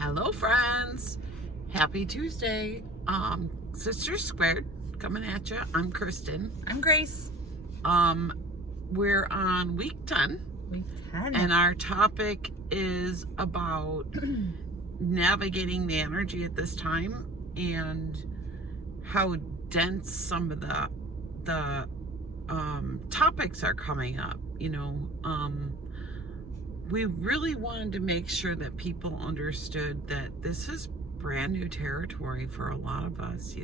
Hello, friends. Happy Tuesday. Sisters Squared coming at you. I'm Kristen. I'm Grace. We're on week 10. Week 10. And our topic is about navigating the energy at this time and how dense some of the topics are coming up. We really wanted to make sure that people understood that this is brand new territory for a lot of us.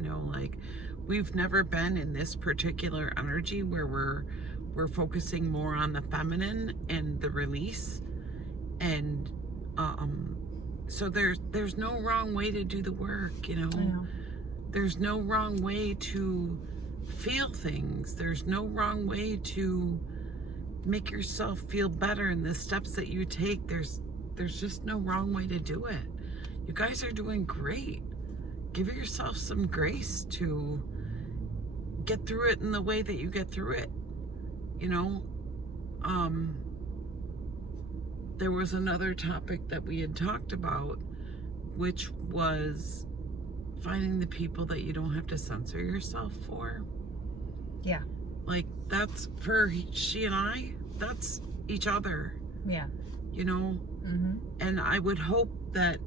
We've never been in this particular energy where we're focusing more on the feminine and the release, and so there's no wrong way to do the work. There's no wrong way to feel things. There's no wrong way to make yourself feel better in the steps that you take. There's just no wrong way to do it. You guys are doing great. Give yourself some grace to get through it in the way that you get through it. There was another topic that we had talked about, which was finding the people that you don't have to censor yourself for. Yeah. Like, that's for she and I, that's each other. Yeah. Mm-hmm. And I would hope that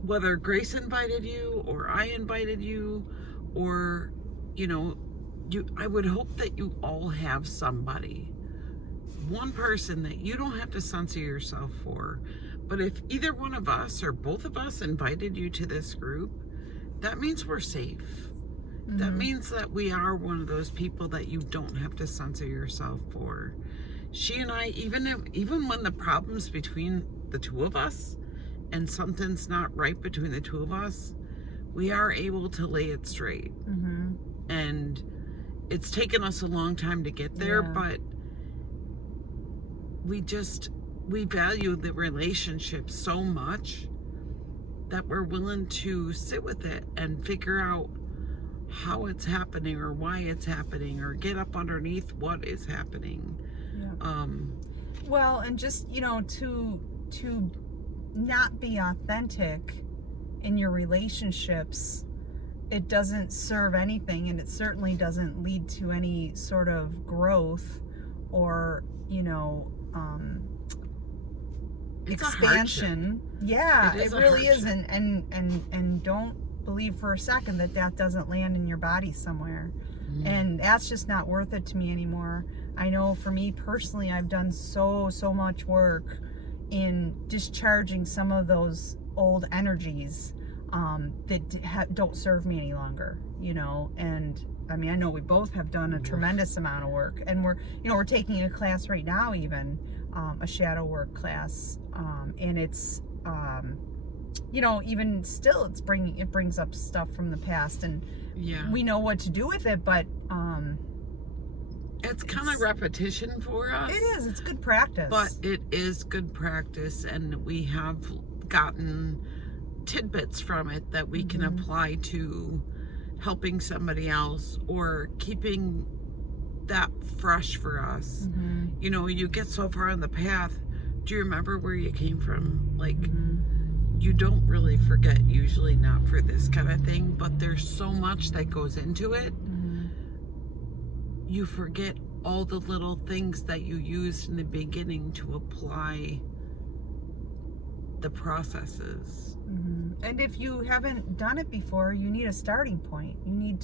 whether Grace invited you or I invited you, or, I would hope that you all have somebody, one person that you don't have to censor yourself for. But if either one of us or both of us invited you to this group, that means we're safe. Mm-hmm. That means that we are one of those people that you don't have to censor yourself for. She and I, even when the problem's between the two of us and something's not right between the two of us, we are able to lay it straight. Mm-hmm. And it's taken us a long time to get there, but we value the relationship so much that we're willing to sit with it and figure out how it's happening or why it's happening, or get up underneath what is happening. Well, and just to not be authentic in your relationships, it doesn't serve anything, and it certainly doesn't lead to any sort of growth or expansion. Yeah, it really isn't. And don't believe for a second that doesn't land in your body somewhere. Mm. And that's just not worth it to me anymore. I know for me personally, I've done so much work in discharging some of those old energies that don't serve me any longer, and I mean, I know we both have done a tremendous amount of work, and we're taking a class right now, even a shadow work class, and it's even still, it brings up stuff from the past, and we know what to do with it, but it's kind of repetition for us. It is. It's good practice. But it is good practice, and we have gotten tidbits from it that we can apply to helping somebody else or keeping that fresh for us. Mm-hmm. You get so far on the path. Do you remember where you came from? Like, you don't really forget, usually, not for this kind of thing, but there's so much that goes into it. You forget all the little things that you used in the beginning to apply the processes. Mm-hmm. And if you haven't done it before, you need a starting point. You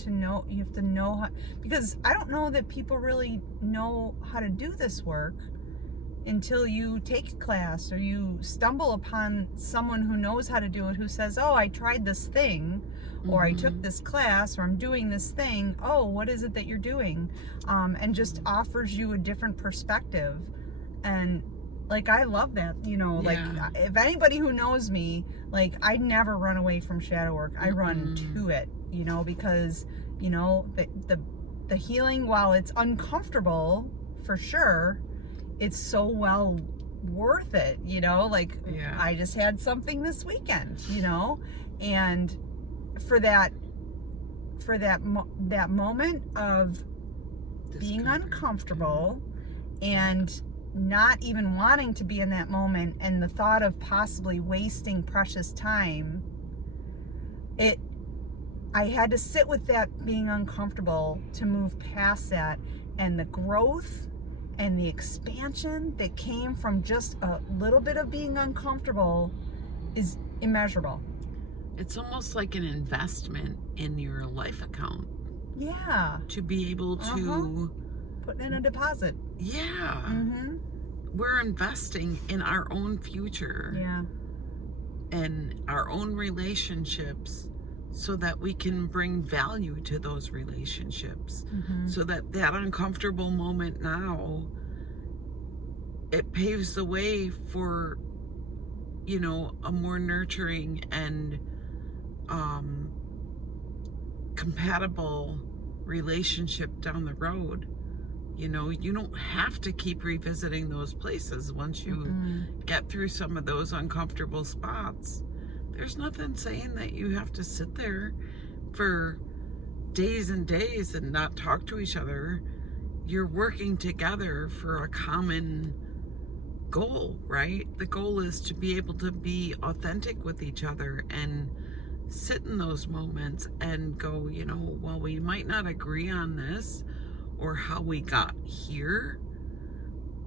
have to know how, because I don't know that people really know how to do this work until you take a class or you stumble upon someone who knows how to do it, who says, oh, I tried this thing, or I took this class, or I'm doing this thing. Oh, what is it that you're doing? And just offers you a different perspective. And like, I love that, like, if anybody who knows me, like, I never run away from shadow work. I run to it, because, the healing, while it's uncomfortable for sure, it's so well worth it, I just had something this weekend, and for that moment of being uncomfortable and not even wanting to be in that moment and the thought of possibly wasting precious time, I had to sit with that being uncomfortable to move past that, and the growth and the expansion that came from just a little bit of being uncomfortable is immeasurable. It's almost like an investment in your life account. Yeah. To be able to put in a deposit. Yeah. Mm-hmm. We're investing in our own future. Yeah. And our own relationships, so that we can bring value to those relationships. So that uncomfortable moment now, it paves the way for, you know, a more nurturing and compatible relationship down the road. You know, you don't have to keep revisiting those places once you get through some of those uncomfortable spots. There's nothing saying that you have to sit there for days and days and not talk to each other. You're working together for a common goal, right? The goal is to be able to be authentic with each other and sit in those moments and go, you know, well, we might not agree on this or how we got here,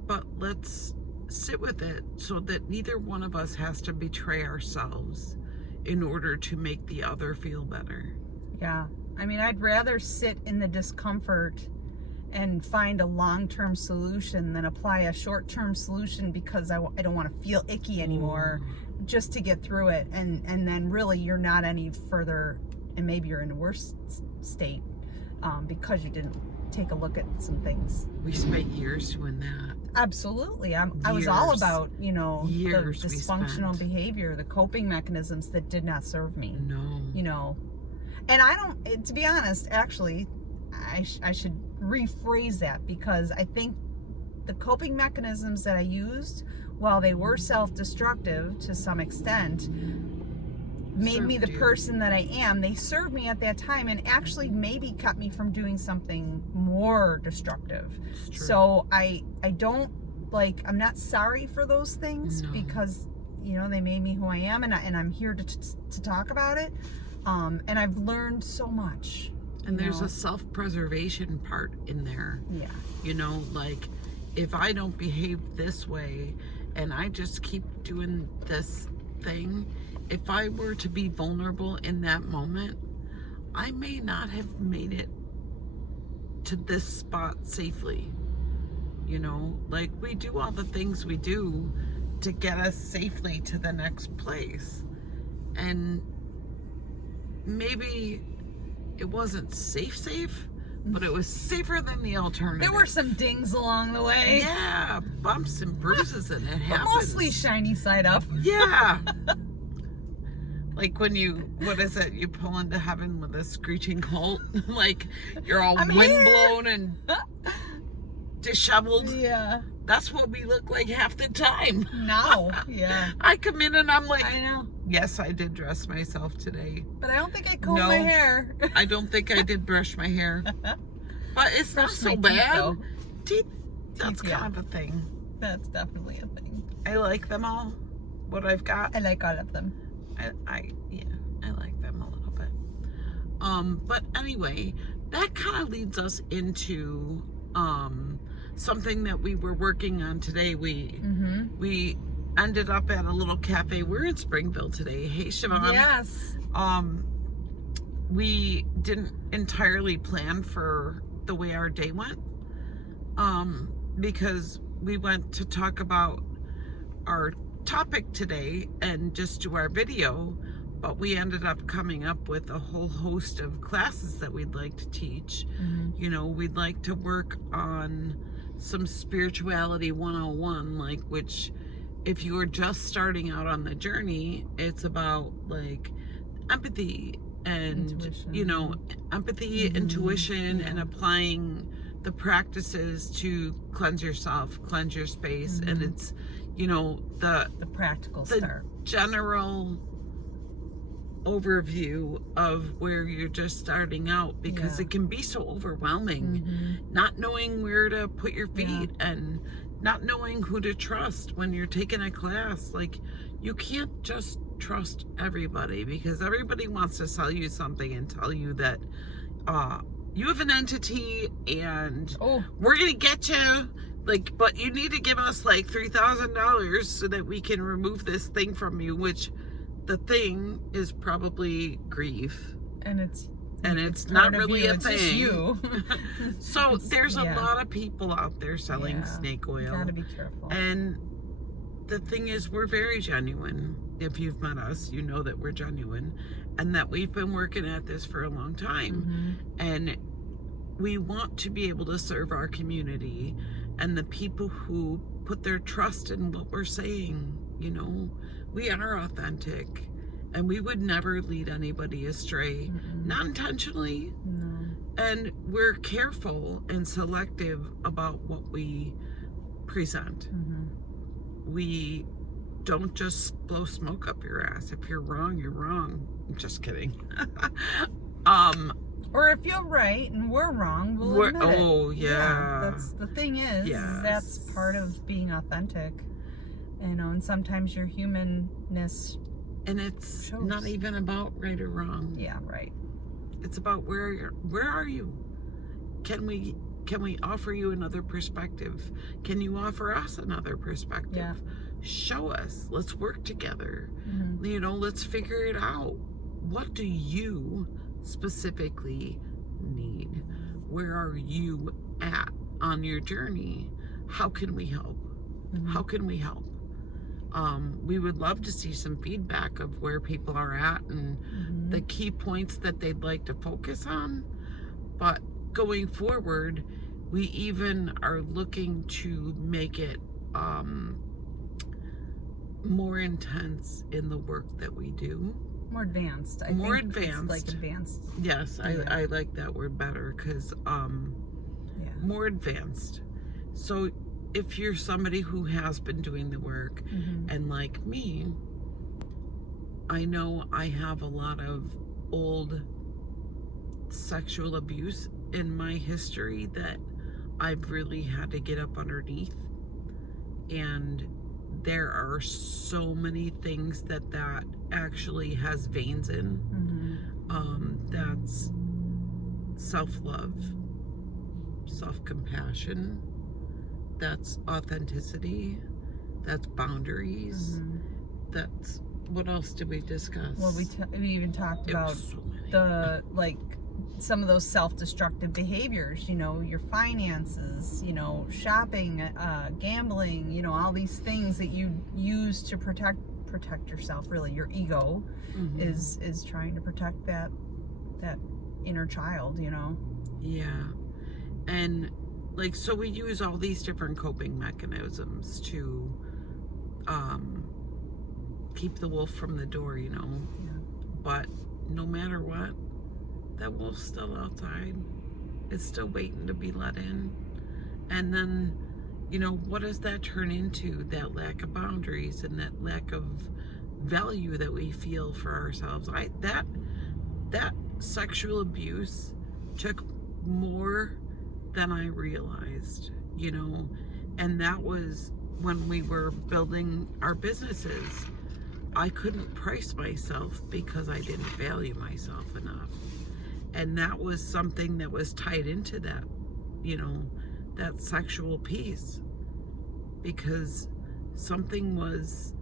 but let's sit with it so that neither one of us has to betray ourselves in order to make the other feel better. Yeah. I mean, I'd rather sit in the discomfort and find a long-term solution than apply a short-term solution because I don't want to feel icky anymore, just to get through it. And then really you're not any further, and maybe you're in a worse state because you didn't take a look at some things. We spent years doing that. Absolutely. I was all about, you know, the dysfunctional behavior, the coping mechanisms that did not serve me. No. You know, and I don't, to be honest, actually, I should rephrase that, because I think the coping mechanisms that I used, while they were self-destructive to some extent, made me the person that I am. They served me at that time and actually maybe kept me from doing something more destructive. So I don't, like, I'm not sorry for those things, because, you know, they made me who I am, and I'm here to talk about it. And I've learned so much. And there's a self-preservation part in there. Yeah. You know, like, if I don't behave this way and I just keep doing this thing, if I were to be vulnerable in that moment, I may not have made it to this spot safely. You know, like, we do all the things we do to get us safely to the next place. And maybe it wasn't safe, but it was safer than the alternative. There were some dings along the way. Yeah, bumps and bruises, and it happens. But mostly shiny side up. Yeah. Like when you, what is it, you pull into heaven with a screeching colt. Like, you're all windblown and disheveled. Yeah. That's what we look like half the time. Now, yeah. I come in and I'm like, I know. Yes, I did dress myself today. But I don't think I combed my hair. I don't think I did brush my hair. But it's not so bad. Teeth, that's kind of a thing. That's definitely a thing. I like them all. What I've got. I like all of them. I like them a little bit. But anyway, that kind of leads us into something that we were working on today. We ended up at a little cafe. We're in Springville today. Hey, Siobhan. Yes. We didn't entirely plan for the way our day went, because we went to talk about our topic today and just do our video, but we ended up coming up with a whole host of classes that we'd like to teach. You know, we'd like to work on some spirituality 101, like, which, if you are just starting out on the journey, it's about, like, empathy and intuition. You know, empathy, intuition, and applying the practices to cleanse yourself, cleanse your space. And it's, you know, the practical start, general overview of where you're just starting out, because it can be so overwhelming, not knowing where to put your feet and not knowing who to trust when you're taking a class. Like, you can't just trust everybody, because everybody wants to sell you something and tell you that you have an entity and we're gonna get you, like, but you need to give us like $3,000 so that we can remove this thing from you, which the thing is probably grief, and it's not really a thing. It's just you. So there's a lot of people out there selling snake oil. You gotta be careful. And the thing is, we're very genuine. If you've met us, you know that we're genuine and that we've been working at this for a long time. And we want to be able to serve our community and the people who put their trust in what we're saying. You know, we are authentic and we would never lead anybody astray, not intentionally. And we're careful and selective about what we present. We don't just blow smoke up your ass. If you're wrong, you're wrong. I'm just kidding. Or if you're right and we're wrong, we'll admit it. Oh, yeah. That's the thing is that's part of being authentic. You know, and sometimes your humanness. And it's shows. Not even about right or wrong. Yeah, right. It's about where are you? Can we offer you another perspective? Can you offer us another perspective? Yeah. Show us. Let's work together. You know, let's figure it out. What do you specifically need? Where are you at on your journey? How can we help? How can we help? We would love to see some feedback of where people are at and the key points that they'd like to focus on. But going forward, we even are looking to make it more intense in the work that we do. More advanced. More advanced. Like advanced. Yes, I like that word better, because more advanced. So if you're somebody who has been doing the work, and like me, I know I have a lot of old sexual abuse in my history that I've really had to get up underneath. And there are so many things that actually has veins in. That's self-love, self-compassion, that's authenticity, that's boundaries, that's, what else did we discuss? Well, we even talked about the, like, some of those self-destructive behaviors, you know, your finances, you know, shopping, gambling, you know, all these things that you use to protect yourself. Really, your ego is trying to protect that inner child, you know. Yeah. And like, so we use all these different coping mechanisms to keep the wolf from the door, you know. But no matter what, that wolf's still outside. It's still waiting to be let in. And then, you know, what does that turn into? That lack of boundaries and that lack of value that we feel for ourselves. That sexual abuse took more than I realized, you know. And that was when we were building our businesses. I couldn't price myself because I didn't value myself enough. And that was something that was tied into that, you know, that sexual piece, because something was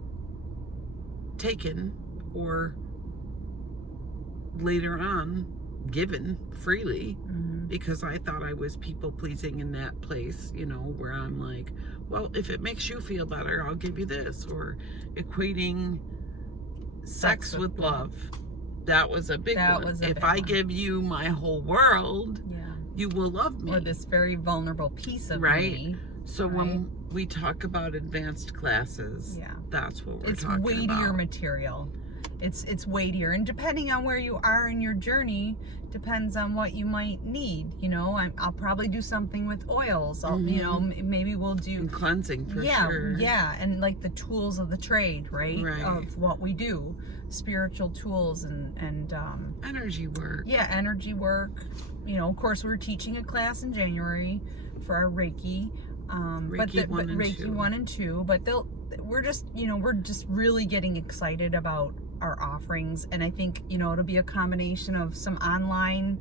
taken or later on given freely, because I thought I was people pleasing in that place, you know, where I'm like, well, if it makes you feel better, I'll give you this, or equating sex with love. That was a big one. If I give you my whole world, you will love me. Or this very vulnerable piece of me. So when we talk about advanced classes, that's what we're talking about. It's weightier material. It's weightier, and depending on where you are in your journey, depends on what you might need. You know, I'll probably do something with oils. You know, maybe we'll do and cleansing for sure. Yeah, and like the tools of the trade, right? Of what we do, spiritual tools and energy work. Yeah, energy work. You know, of course, we're teaching a class in January for our Reiki. Reiki 1 and Reiki 2. 1 and 2, but we're just, we're just really getting excited about our offerings. And I think, it'll be a combination of some online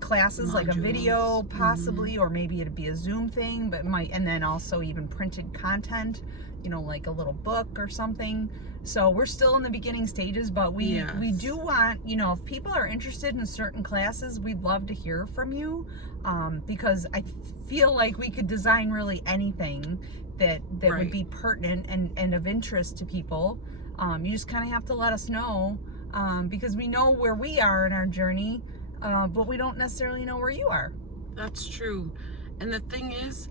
classes, like a video Modules. possibly, or maybe it'd be a Zoom thing, but and then also even printed content, like a little book or something. So we're still in the beginning stages, but we do want, if people are interested in certain classes, we'd love to hear from you, because I feel like we could design really anything that would be pertinent and of interest to people. You just kind of have to let us know, because we know where we are in our journey, but we don't necessarily know where you are. That's true. And the thing is,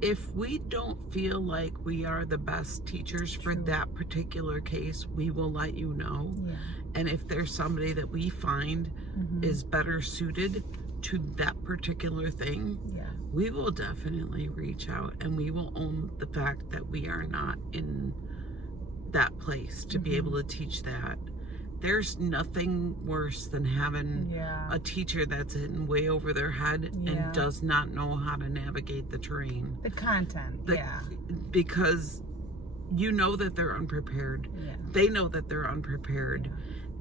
if we don't feel like we are the best teachers for that particular case, we will let you know. Yeah. And if there's somebody that we find is better suited to that particular thing, we will definitely reach out, and we will own the fact that we are not in that place to be able to teach that. There's nothing worse than having a teacher that's in way over their head and does not know how to navigate the terrain. The content, Because you know that they're unprepared. They know that they're unprepared.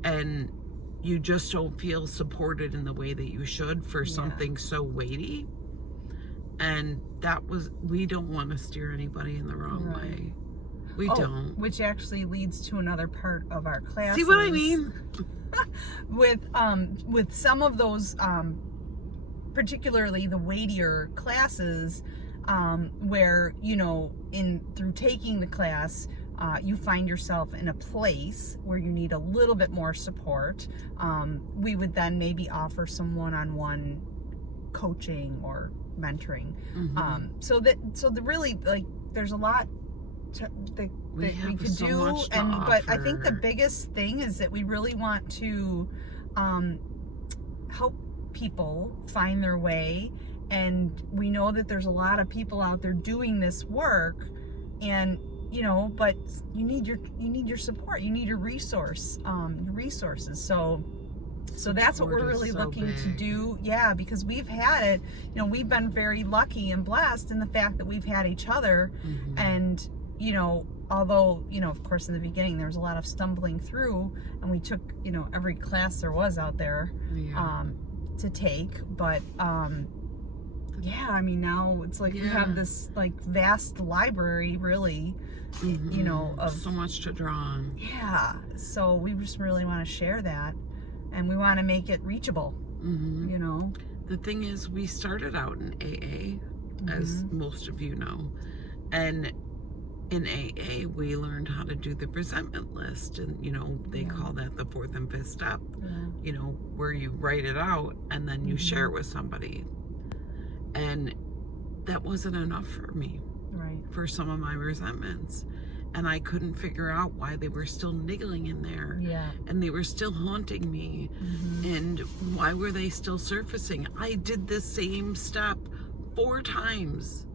And you just don't feel supported in the way that you should for something so weighty. And we don't want to steer anybody in the wrong way. We don't. Which actually leads to another part of our classes. See what I mean? with some of those, particularly the weightier classes, where through taking the class, you find yourself in a place where you need a little bit more support. We would then maybe offer some one-on-one coaching or mentoring. So really, like, there's a lot that we could do, but I think the biggest thing is that we really want to help people find their way, and we know that there's a lot of people out there doing this work, and but you need your support, you need your resources. So that's what we're really looking to do. Because we've had it, we've been very lucky and blessed in the fact that we've had each other. And although of course in the beginning there was a lot of stumbling through, and we took every class there was out there to take, but I mean, now it's like we have this like vast library, really, of so much to draw on. So we just really want to share that, and we want to make it reachable. The thing is, we started out in AA, as most of you know, and in AA we learned how to do the resentment list, and they call that the 4th and 5th step, where you write it out and then you share it with somebody. And that wasn't enough for me, for some of my resentments, and I couldn't figure out why they were still niggling in there, and they were still haunting me, and why were they still surfacing. I did the same step 4 times.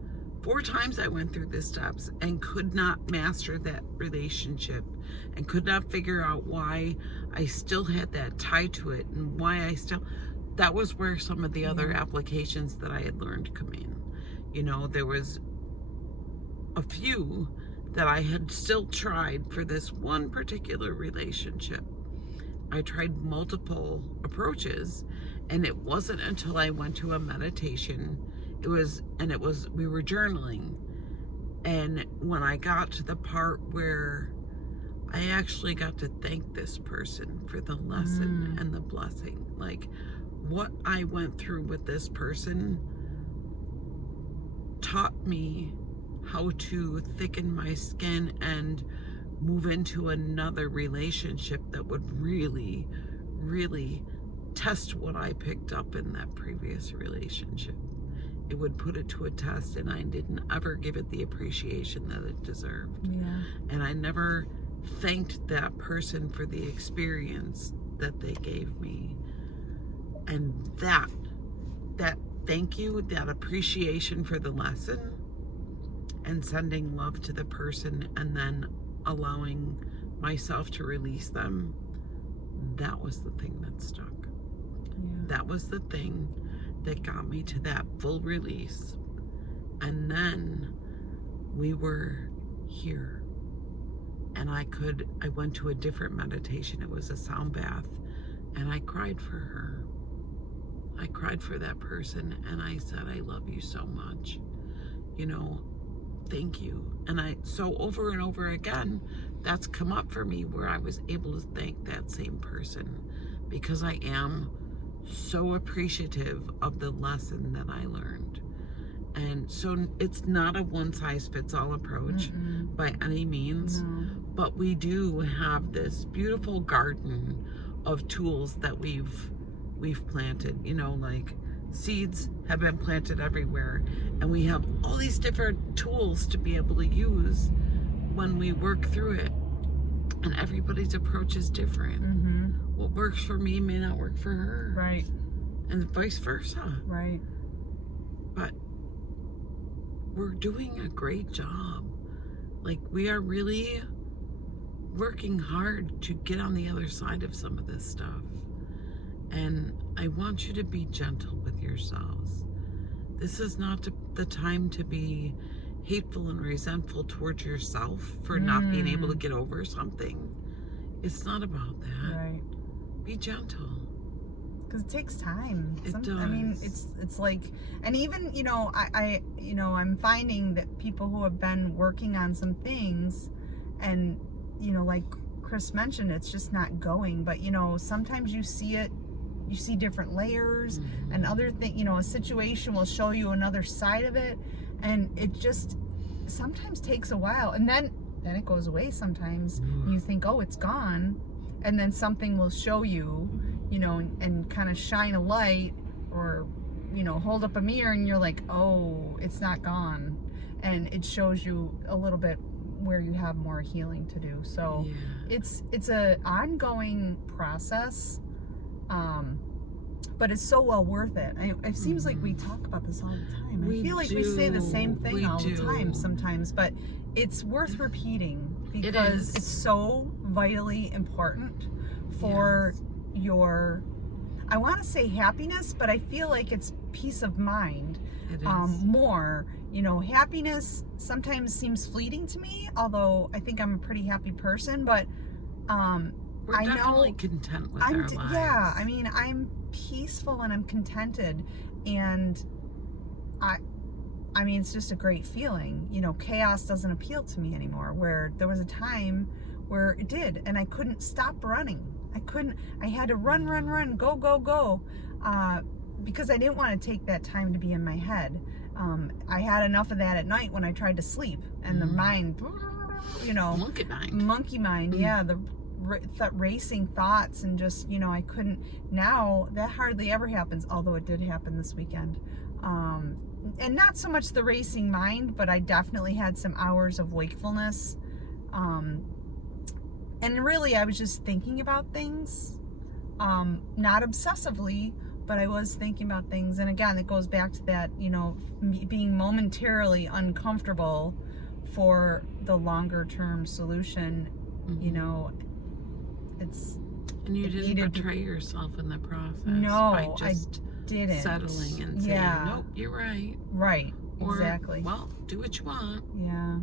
4 times I went through the steps and could not master that relationship, and could not figure out why I still had that tie to it, and why that was where some of the other applications that I had learned come in. There was a few that I had still tried for this one particular relationship. I tried multiple approaches, and it wasn't until I went to a meditation, we were journaling, and when I got to the part where I actually got to thank this person for the lesson and the blessing, like, what I went through with this person taught me how to thicken my skin and move into another relationship that would really, really test what I picked up in that previous relationship. It would put it to a test, and I didn't ever give it the appreciation that it deserved. And I never thanked that person for the experience that they gave me. And that thank you, that appreciation for the lesson, and sending love to the person, and then allowing myself to release them, that was the thing that stuck. That was the thing that got me to that full release. And then we were here. And I went to a different meditation. It was a sound bath. And I cried for her. I cried for that person. And I said, I love you so much. You know, thank you. And so over and over again, that's come up for me where I was able to thank that same person, because I am so appreciative of the lesson that I learned. And so it's not a one-size-fits-all approach by any means, but we do have this beautiful garden of tools that we've planted. You know, like seeds have been planted everywhere, and we have all these different tools to be able to use when we work through it. And everybody's approach is different. What works for me may not work for her. Right. And vice versa. Right. But we're doing a great job. Like, we are really working hard to get on the other side of some of this stuff. And I want you to be gentle with yourselves. This is not the time to be hateful and resentful towards yourself for not being able to get over something. It's not about that. Right. Be gentle. Because it takes time. It does. I mean, it's like, and even, you know, I'm finding that people who have been working on some things, and, you know, like Chris mentioned, it's just not going. But, you know, sometimes you see it, you see different layers, and other thing, you know, a situation will show you another side of it, and it just sometimes takes a while, and then it goes away sometimes. And you think, oh, it's gone, and then something will show you, you know, and kind of shine a light, or, you know, hold up a mirror, and you're like, oh, it's not gone, and it shows you a little bit where you have more healing to do. So it's a ongoing process, but it's so well worth it. It seems like we talk about this all the time. I feel like we say the same thing all the time sometimes, but it's worth repeating, because it's so vitally important for your, I want to say happiness, but I feel like it's peace of mind. It is. More, you know, happiness sometimes seems fleeting to me, although I think I'm a pretty happy person, but we're definitely content with our lives. Yeah, I mean, I'm peaceful and I'm contented, and I mean, it's just a great feeling. You know, chaos doesn't appeal to me anymore, where there was a time where it did, and I couldn't stop running. I had to run, go, because I didn't want to take that time to be in my head. I had enough of that at night when I tried to sleep, and the mind, you know, monkey mind, yeah, the racing thoughts, and just, you know, I couldn't. Now that hardly ever happens, although it did happen this weekend. And not so much the racing mind, but I definitely had some hours of wakefulness. And really, I was just thinking about things, not obsessively, but I was thinking about things. And again, it goes back to that, you know, being momentarily uncomfortable for the longer term solution. You know, and you didn't betray yourself in the process. No, by just I didn't. Settling and saying, nope, you're right. Right, or, exactly. Well, do what you want. Yeah.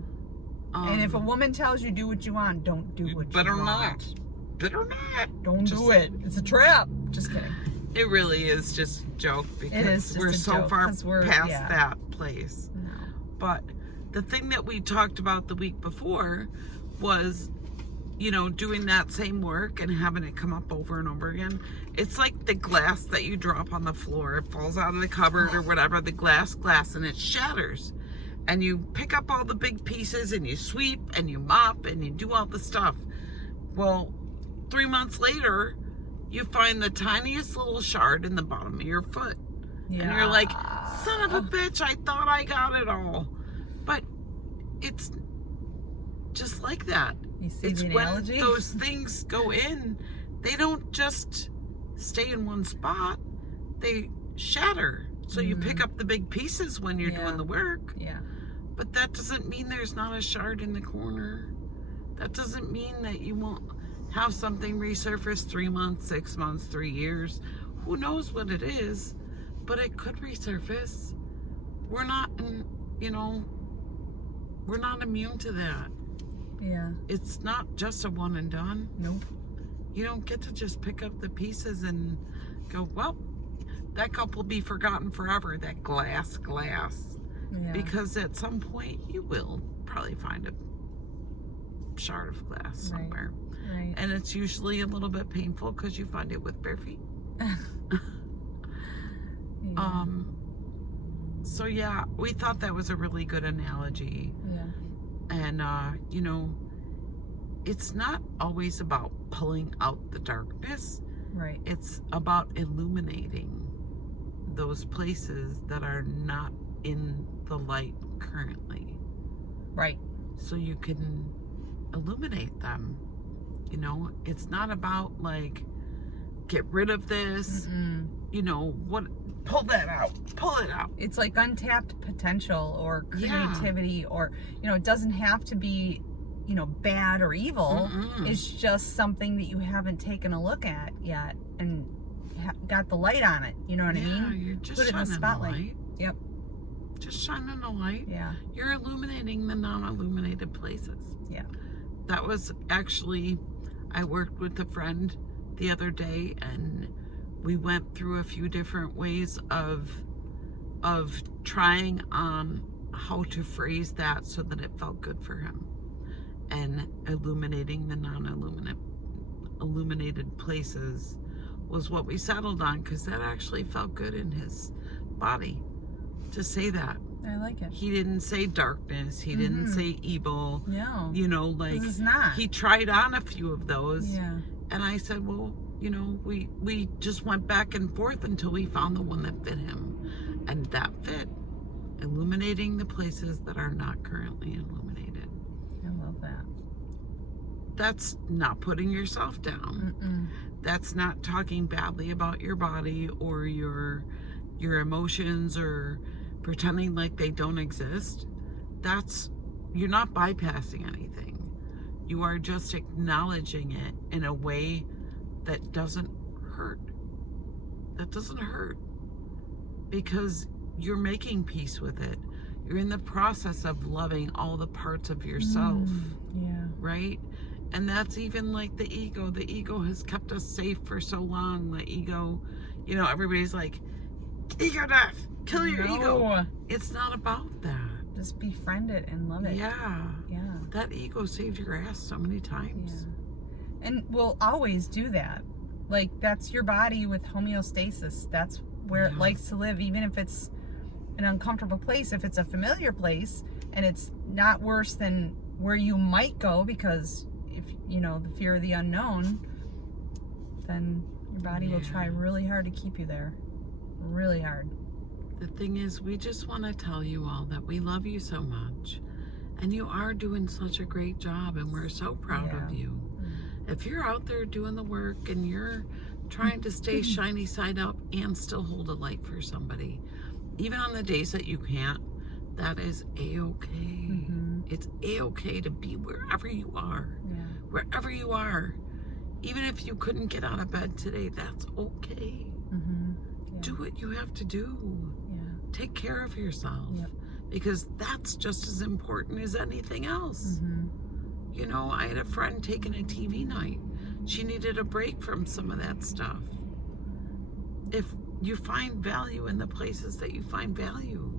And if a woman tells you do what you want, don't do what you want. Better not. Don't do it. It's a trap. Just kidding. It really is just a joke, because we're so far past that place. No. But the thing that we talked about the week before was, you know, doing that same work and having it come up over and over again. It's like the glass that you drop on the floor. It falls out of the cupboard or whatever, the glass, and it shatters. And you pick up all the big pieces, and you sweep, and you mop, and you do all the stuff. Well, 3 months later, you find the tiniest little shard in the bottom of your foot. Yeah. And you're like, son of a bitch, I thought I got it all. But it's just like that. You see it's the analogy? When those things go in, they don't just stay in one spot. They shatter. So you pick up the big pieces when you're doing the work. Yeah. But that doesn't mean there's not a shard in the corner. That doesn't mean that you won't have something resurface 3 months, 6 months, 3 years. Who knows what it is, but it could resurface. We're not in you know, we're not immune to that. Yeah. It's not just a one and done. Nope. You don't get to just pick up the pieces and go, well, that cup will be forgotten forever, that glass. Yeah. Because at some point you will probably find a shard of glass somewhere. Right. And it's usually a little bit painful because you find it with bare feet. Yeah. So yeah, we thought that was a really good analogy. Yeah. And you know, it's not always about pulling out the darkness. Right. It's about illuminating those places that are not in the light currently. Right. So you can illuminate them. You know, it's not about like, get rid of this. Mm-mm. You know, pull that out. Pull it out. It's like untapped potential or creativity, or, you know, it doesn't have to be, you know, bad or evil. Mm-mm. It's just something that you haven't taken a look at yet and got the light on it. You know what I mean? Yeah, you're just Put it in the shining spotlight. the light. Yep. Just shining the light. Yeah. You're illuminating the non-illuminated places. Yeah. That was actually, I worked with a friend the other day, and we went through a few different ways of trying on how to phrase that so that it felt good for him, and illuminating the illuminated places was what we settled on, because that actually felt good in his body to say that. I like it. He didn't say darkness, he didn't say evil. No. You know, like, This is not. he tried on a few of those. Yeah. And I said, well, you know, we just went back and forth until we found the one that fit him. And that fit. Illuminating the places that are not currently illuminated. I love that. That's not putting yourself down. Mm-mm. That's not talking badly about your body or your emotions or pretending like they don't exist. You're not bypassing anything. You are just acknowledging it in a way that doesn't hurt. That doesn't hurt. Because you're making peace with it. You're in the process of loving all the parts of yourself. Yeah. Right? And that's even like the ego. The ego has kept us safe for so long. The ego, you know, everybody's like, ego death, kill your ego. It's not about that. Just befriend it and love it. Yeah. Yeah. That ego saved your ass so many times. Yeah. And we'll always do that. Like, that's your body with homeostasis. That's where it likes to live, even if it's an uncomfortable place. If it's a familiar place and it's not worse than where you might go, because if you know the fear of the unknown, then your body will try really hard to keep you there. Really hard. The thing is, we just want to tell you all that we love you so much, and you are doing such a great job, and we're so proud of you. If you're out there doing the work and you're trying to stay shiny side up and still hold a light for somebody, even on the days that you can't, that is a-okay. It's a-okay to be wherever you are. Wherever you are. Even if you couldn't get out of bed today, that's okay. Do what you have to do. Take care of yourself. Because that's just as important as anything else. You know, I had a friend taking a TV night. She needed a break from some of that stuff. If you find value in the places that you find value,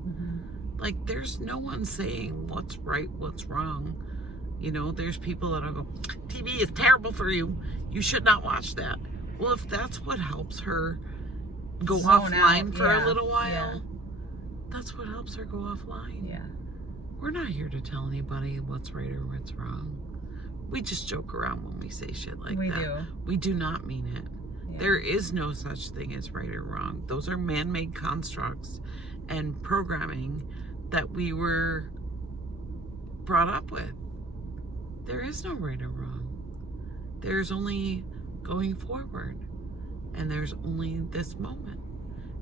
like, there's no one saying what's right, what's wrong. You know, there's people that'll go, TV is terrible for you. You should not watch that. Well, if that's what helps her go offline for a little while, that's what helps her go offline. We're not here to tell anybody what's right or what's wrong. We just joke around when we say shit like that. We do not mean it. There is no such thing as right or wrong. Those are man-made constructs and programming that we were brought up with. There is no right or wrong. There's only going forward. And there's only this moment.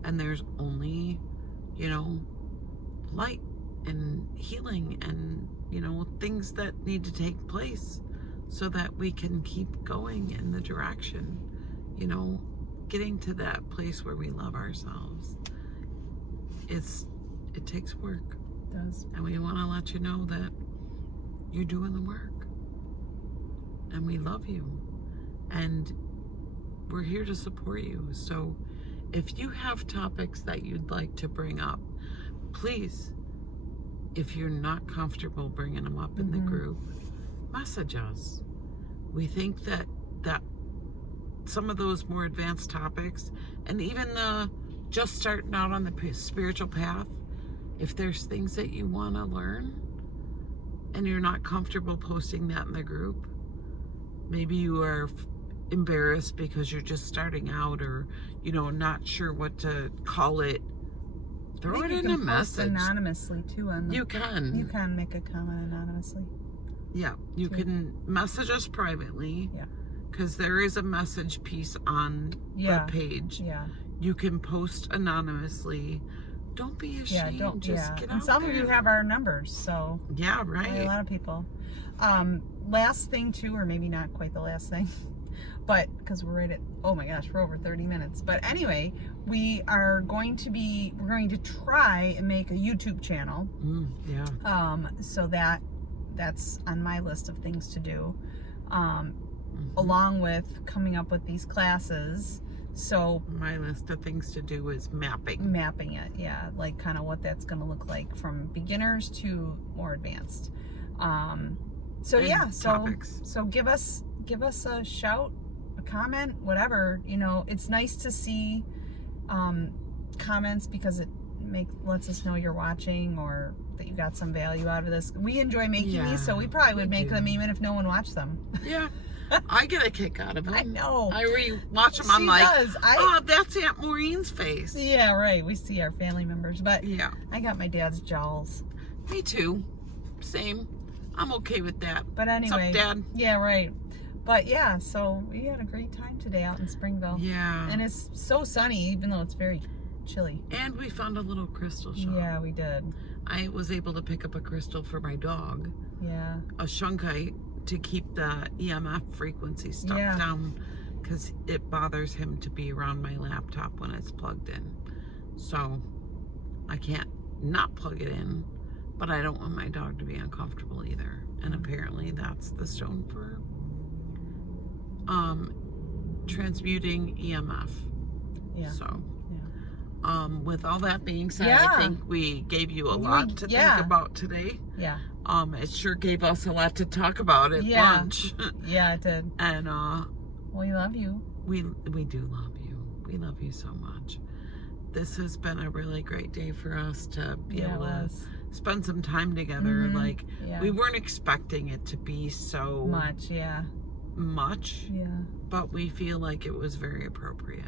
And there's only, you know, light and healing and, you know, things that need to take place so that we can keep going in the direction, you know, getting to that place where we love ourselves. It takes work. does. And we want to let you know that you're doing the work. And we love you. And we're here to support you. So if you have topics that you'd like to bring up, please, if you're not comfortable bringing them up in the group, message us. We think that some of those more advanced topics, and even the just starting out on the spiritual path, if there's things that you want to learn and you're not comfortable posting that in the group, maybe you are embarrassed because you're just starting out, or not sure what to call it, throw it in a message anonymously too. You can make a comment anonymously. Yeah, you can message us privately. Yeah, because there is a message piece on the page. Yeah, you can post anonymously. Don't be ashamed. Get out and some there. of you have our numbers, so yeah, right. A lot of people. Last thing too, or maybe not quite the last thing, but because we're right at, oh my gosh, we're over 30 minutes. But anyway, we're going to try and make a YouTube channel. So that's on my list of things to do. Along with coming up with these classes. So my list of things to do is mapping it, yeah, like kind of what that's going to look like from beginners to more advanced. So give us a shout, a comment, whatever. It's nice to see comments, because it lets us know you're watching, or that you got some value out of this. We enjoy making these, so we probably would make them even if no one watched them. Yeah. I get a kick out of them. I know. I re-watch them. I'm like, oh, that's Aunt Maureen's face. Yeah, right. We see our family members. But yeah, I got my dad's jowls. Me too. Same. I'm okay with that. But anyway. What's up, Dad? Yeah, right. But yeah, so we had a great time today out in Springville. Yeah. And it's so sunny, even though it's very chilly. And we found a little crystal shop. Yeah, we did. I was able to pick up a crystal for my dog. Yeah. A shunkite, to keep the EMF frequency stuff down, because it bothers him to be around my laptop when it's plugged in. So I can't not plug it in, but I don't want my dog to be uncomfortable either. And apparently that's the stone for transmuting EMF. Yeah. So with all that being said, I think we gave you a lot to think about today. Yeah. It sure gave us a lot to talk about at lunch. Yeah, it did. And we love you. We do love you. We love you so much. This has been a really great day for us to be able to spend some time together. We weren't expecting it to be so much. Yeah. But we feel like it was very appropriate.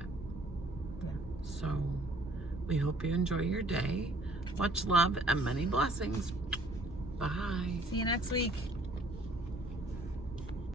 Yeah. So we hope you enjoy your day. Much love and many blessings. Bye. See you next week.